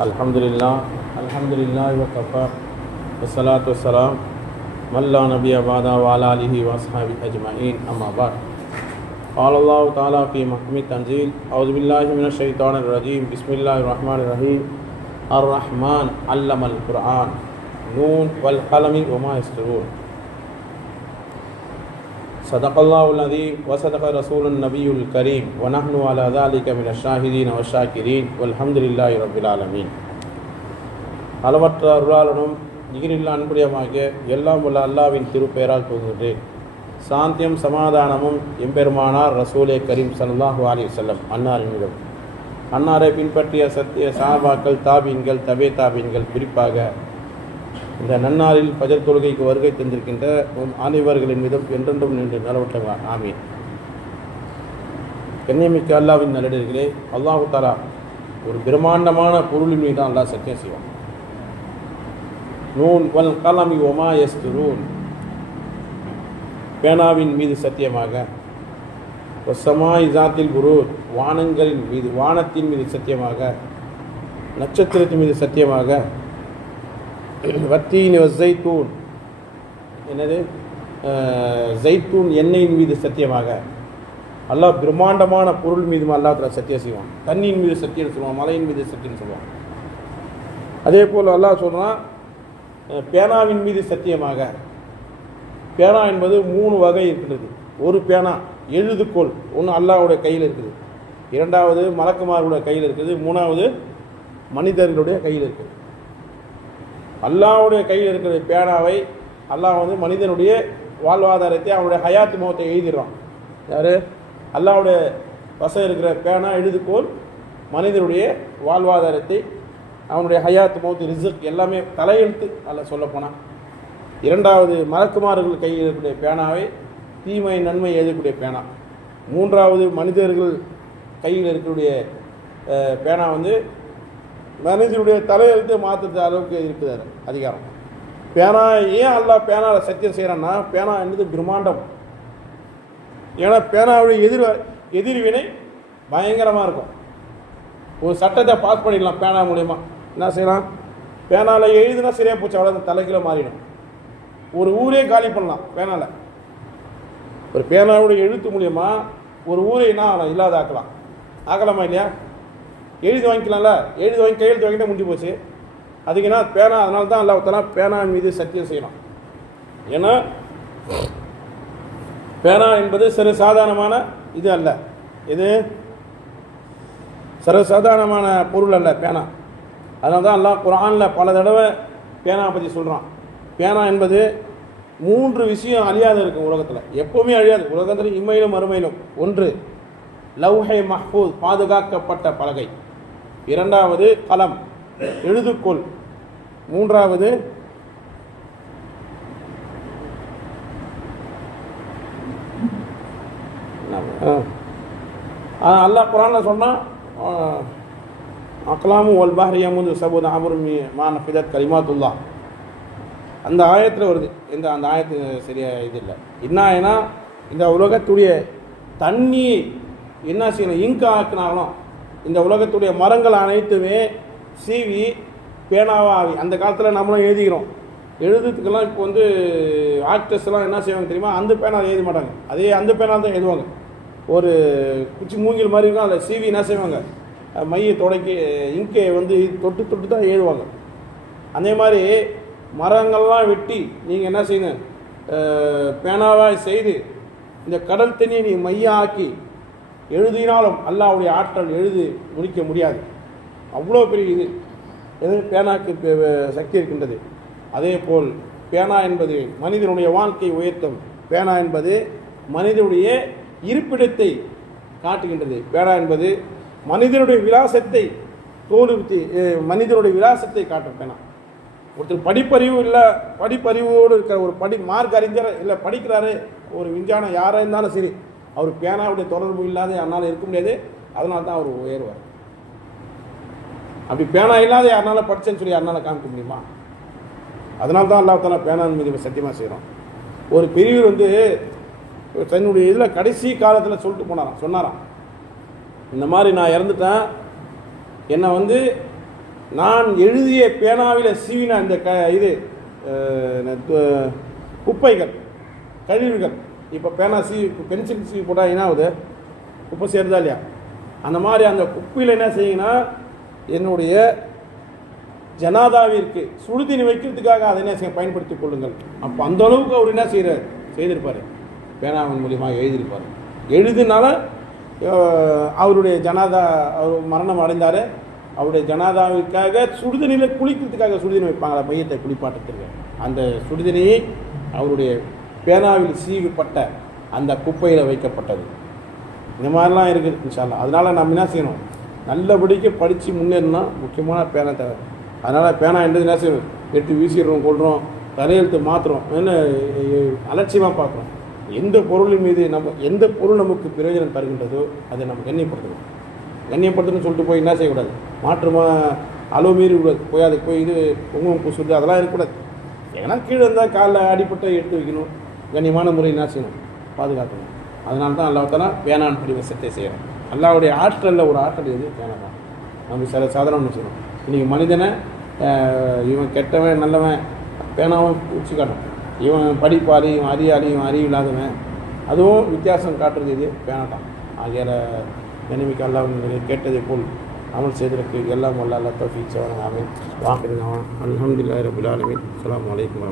الحمد للہ الحمد للہ وقفہ ملا نبی آبادہ والا علیہ وصحب اجمعین بعد۔ قال اللہ تعالیٰ فی محکم تنزیل، اعوذ باللہ من الشیطان الرجیم، بسم اللہ الرحمن الرحیم۔ الرحمن علم القرآن، نون والقلم وما يسترون صدق الله الذي وصدق رسول النبي الكريم ونحن على ذلك من الشاهدين والشاكرين والحمد لله رب العالمين அளவற்ற அருளாளனும் நிகரில் அன்புடையமாகிய எல்லாம் உள்ள அல்லாவின் திருப்பெயரால் தூங்குகிறேன் சாந்தியம் சமாதானமும் எம்பெருமானார் ரசூலே கரீம் ஸல்லல்லாஹு அலைஹி வஸல்லம் அன்னாரின் மீதும் அன்னாரை பின்பற்றிய சத்திய சாபாக்கள் தாபீன்கள் தபே தாபீன்கள் குறிப்பாக இந்த நன்னாளில் பஜர் தொழுகைக்கு வருகை தந்திருக்கின்ற ஆணைவர்களின் மீதும் என்றென்றும் நின்று நிலவட்டங்க ஆமீன். கண்ணியமிக்க அல்லாவின் நல்லடிகளே அல்லாஹு தாலா ஒரு பிரம்மாண்டமான பொருளின் மீது தான் அல்லாஹ் சத்தியம் செய்வான். நூன் வல் கலமி ஒமா எஸ்துரூன் பேனாவின் மீது சத்தியமாக ஒசமாய் ஜாத்தில் குரு வானங்களின் மீது வானத்தின் மீது சத்தியமாக நட்சத்திரத்தின் மீது சத்தியமாக வத்தீன் ஜெய்தூன் என்னது? ஜெய்தூன் எண்ணெயின் மீது சத்தியமாக. அல்லாஹ் பிரம்மாண்டமான பொருள் மீது அல்லாஹ் சத்தியம் செய்வான். தண்ணியின் மீது சத்தியம் சொல்லுவான் மலையின் மீது சத்தியம் சொல்லுவான். அதே போல் அல்லாஹ் சொல்கிறான் பேனாவின் மீது சத்தியமாக. பேனா என்பது மூணு வகை இருக்கின்றது. ஒரு பேனா எழுதுகோள் ஒன்று அல்லாஹ்வுடைய கையில் இருக்குது. இரண்டாவது மலக்குமார்களுடைய கையில் இருக்குது. மூணாவது மனிதர்களுடைய கையில் இருக்குது. அல்லாவுடைய கையில் இருக்கிற பேனாவை அல்லாஹ் வந்து மனிதனுடைய வாழ்வாதாரத்தை அவனுடைய ஹயாத்து முகத்தை எழுதிடுறான். யார்? அல்லாவுடைய வசம் இருக்கிற பேனா எழுதுகோல் மனிதனுடைய வாழ்வாதாரத்தை அவனுடைய ஹயாத்து மௌத்து ரிசுக் எல்லாமே தலையெழுத்து அல்ல சொல்லப்போனால் இரண்டாவது மலக்குமார்கள் கையில் இருக்கக்கூடிய பேனாவை தீமை நன்மை எழுதக்கூடிய பேனா. மூன்றாவது மனிதர்கள் கையில் இருக்கக்கூடிய பேனா வந்து மனிதனுடைய தலையெழுத்தை மாற்றுற அளவுக்கு இருக்குது அதிகாரம். பேனா ஏன் அல்லா பேனாவில் சத்தியம் செய்கிறான்னா பேனா என்பது பிரம்மாண்டம். ஏன்னா பேனாவுடைய எதிர் எதிர்வினை பயங்கரமாக இருக்கும். ஒரு சட்டத்தை பாஸ் பண்ணிடலாம் பேனா மூலயமா. என்ன செய்யலாம்? பேனாவில் எழுதுனா சரியாக போச்சு அவ்வளோ தலைக்கீழ மாறிடும். ஒரு ஊரே காலி பண்ணலாம் பேனாவில் ஒரு பேனாவுடைய எழுத்து மூலயமா ஒரு ஊரை என்ன இல்லாத ஆக்கலாம் ஆக்கலாமா இல்லையா? எழுதி வாங்கிக்கலாம்ல? எழுதி வாங்கி கையெழுத்து வாங்கிட்டா முடிஞ்சு போச்சு. அதுக்கு என்ன பேனா அதனால தான் அல்லாஹ் பேனா மீது சத்தியம் செய்யலாம் ஏன்னா பேனா என்பது சிறு சாதாரணமான இது அல்ல. இது சர்வசாதாரணமான பொருள் அல்ல பேனா. அதனால தான் எல்லாம் குரானில் பல தடவை பேனா பற்றி சொல்கிறான் பேனா என்பது மூன்று விஷயம் அழியாது இருக்கும் உலகத்தில். எப்பவுமே அழியாது. உலகத்தில் இம்மையிலும் மறுமையிலும் ஒன்று லவ்ஹை மஹ்பூத் பாதுகாக்கப்பட்ட பலகை. இரண்டாவது கலம். எழுதுகோல் மூன்றாவது அல்லாஹ் குரானில் சொன்னால் அக்லாமு ஒல் பஹ்ரி யமுது சபுத் அமரு மான ஃபிதத் கலிமாத்துல்லா. அந்த ஆயத்தில் வருது. இந்த அந்த ஆயத்து சரியா இது இல்லை. என்ன ஆயினா இந்த உலகத்துடைய தண்ணி என்ன செய்யணும்? இங்க் ஆக்கினாலும் இந்த உலகத்துடைய மரங்கள் அனைத்துமே சீவி பேனாவாவி அந்த காலத்தில் நம்மளும் எழுதிக்கிறோம். எழுதுறதுக்கெல்லாம் இப்போ வந்து ஆக்டர்ஸ்லாம் என்ன செய்வாங்க தெரியுமா? அந்த பேனால் எழுத மாட்டாங்க. அதே அந்த பேனால் தான் எழுதுவாங்க. ஒரு குச்சி மூங்கில் மாதிரி இருக்கும் அதில் சீவி என்ன செய்வாங்க? மையை தொடக்கி இங்கை வந்து தொட்டு தொட்டு தான் எழுதுவாங்க. அதே மாதிரி மரங்கள்லாம் வெட்டி நீங்கள் என்ன செய்யுங்க? பேனாவாக செய்து இந்த கடல் தண்ணியை நீ மையம் ஆக்கி எழுதினாலும் அல்லாவுடைய ஆற்றல் எழுதி முடிக்க முடியாது. அவ்வளோ பெரிய இது. எது? பேனாக்கு சக்தி இருக்கின்றது. அதே போல் பேனா என்பது மனிதனுடைய வாழ்க்கை உயர்த்தும். பேனா என்பது மனிதனுடைய இருப்பிடத்தை காட்டுகின்றது. பேனா என்பது மனிதனுடைய விலாசத்தை தோல்வித்து மனிதனுடைய விலாசத்தை காட்டும் பேனா. ஒருத்தர் படிப்பறிவு இல்லை படிப்பறிவோடு இருக்கிற ஒரு படி மார்க் அறிஞர் இல்லை படிக்கிறாரு ஒரு விஞ்ஞானம் யாராக இருந்தாலும் சரி அவர் பேனாவுடைய தொடர்பு இல்லாத யாருனால இருக்க முடியாது. அதனால தான் அவர் உயர்வார். அப்படி பேனா இல்லாத யாருனால படிச்சேன்னு சொல்லி யாருனால காமிக்க முடியுமா? அதனால தான் அல்லாஹ் தாலா பேனான் மீது சத்தியமாக செய்கிறோம் ஒரு பெரியவர் வந்து தன்னுடைய இதில் கடைசி காலத்தில் சொல்லிட்டு போனாராம் சொன்னாராம். இந்த மாதிரி நான் இறந்துட்டேன். என்னை வந்து நான் எழுதிய பேனாவில் சீவின அந்த க இது குப்பைகள் கழிவுகள் இப்போ பேனா சீவி பென்சில் சீவி போட்டால் என்ன ஆகுது? குப்பை சேருதா இல்லையா? அந்த மாதிரி அந்த குப்பையில் என்ன செய்யுங்கன்னா என்னுடைய ஜனாதாவிற்கு சுடுதண்ணி வைக்கிறதுக்காக அதை என்ன செய்ய பயன்படுத்திக் கொள்ளுங்கள். அப்போ அந்த அளவுக்கு அவர் என்ன செய்கிறார் செய்திருப்பார். பேனாவின் மூலியமாக எழுதியிருப்பார். எழுதினால அவருடைய ஜனாதா அவர் மரணம் அடைந்தார். அவருடைய ஜனாதாவிற்காக சுடுதண்ணியில் குளிக்கிறதுக்காக சுடுதண்ணி வைப்பாங்களா? மையத்தை குளிப்பாட்டத்திற்கு அந்த சுடுதண்ணியை அவருடைய பேனாவில் சீவிப்பட்ட அந்த குப்பையில் வைக்கப்பட்டது. இந்த மாதிரிலாம் இருக்குது இன்ஷால்லா அதனால் நம்ம என்ன செய்யணும்? நல்லபடிக்கு படித்து முன்னேறினா முக்கியமான பேனா தேவை. அதனால் பேனா என்றது என்ன செய்யணும் எட்டு வீசிடுறோம் கொள்கிறோம் தலையெழுத்து மாற்றுறோம் என்ன அலட்சியமாக பார்க்குறோம் எந்த பொருளின் மீது நம்ம எந்த பொருள் நமக்கு பிரயோஜனம் தருகின்றதோ அதை நம்ம கண்ணியப்படுத்தணும். கண்ணியப்படுத்தணும்னு சொல்லிட்டு போய் என்ன செய்யக்கூடாது? மாற்றுமா அளவு மீறி விடாது போய் அதுக்கு போய் இது குங்குமம் பூசுறது அதெல்லாம் இருக்கக்கூடாது. ஏன்னா கீழே இருந்தால் காலில் அடிப்பட்ட எடுத்து வைக்கணும். கண்ணியமான முறை என்ன செய்யணும்? பாதுகாக்கணும். அதனால தான் அல்லாத்தாலா வேணான் பரிவசத்தை செய்கிறோம் அல்லாவுடைய ஆற்றலில் ஒரு ஆற்றல் எது? வேணாம்? நம்ம சில சாதாரண செய்யணும் இன்றைக்கி மனிதனை இவன் கெட்டவன் நல்லவன் பேனாவும் உச்சி காட்டும் இவன் படிப்பாளி இவன் அறியாளி இவன் அறிவில்லாதவன். அதுவும் வித்தியாசம் காட்டுறது இது? பேனாட்டான் தான் நினைவுக்கு நினைமிக்கு அல்லாஹ் கேட்டதை போல் அமல் செய்ததற்கு எல்லாம் வல்ல அல்லா தௌஃபீக் சவரன் ஆமீன். வாக்கிருங்க. அல்ஹம்துலில்லாஹி ரபில் ஆலமீன். அஸ்ஸலாமு அலைக்கும்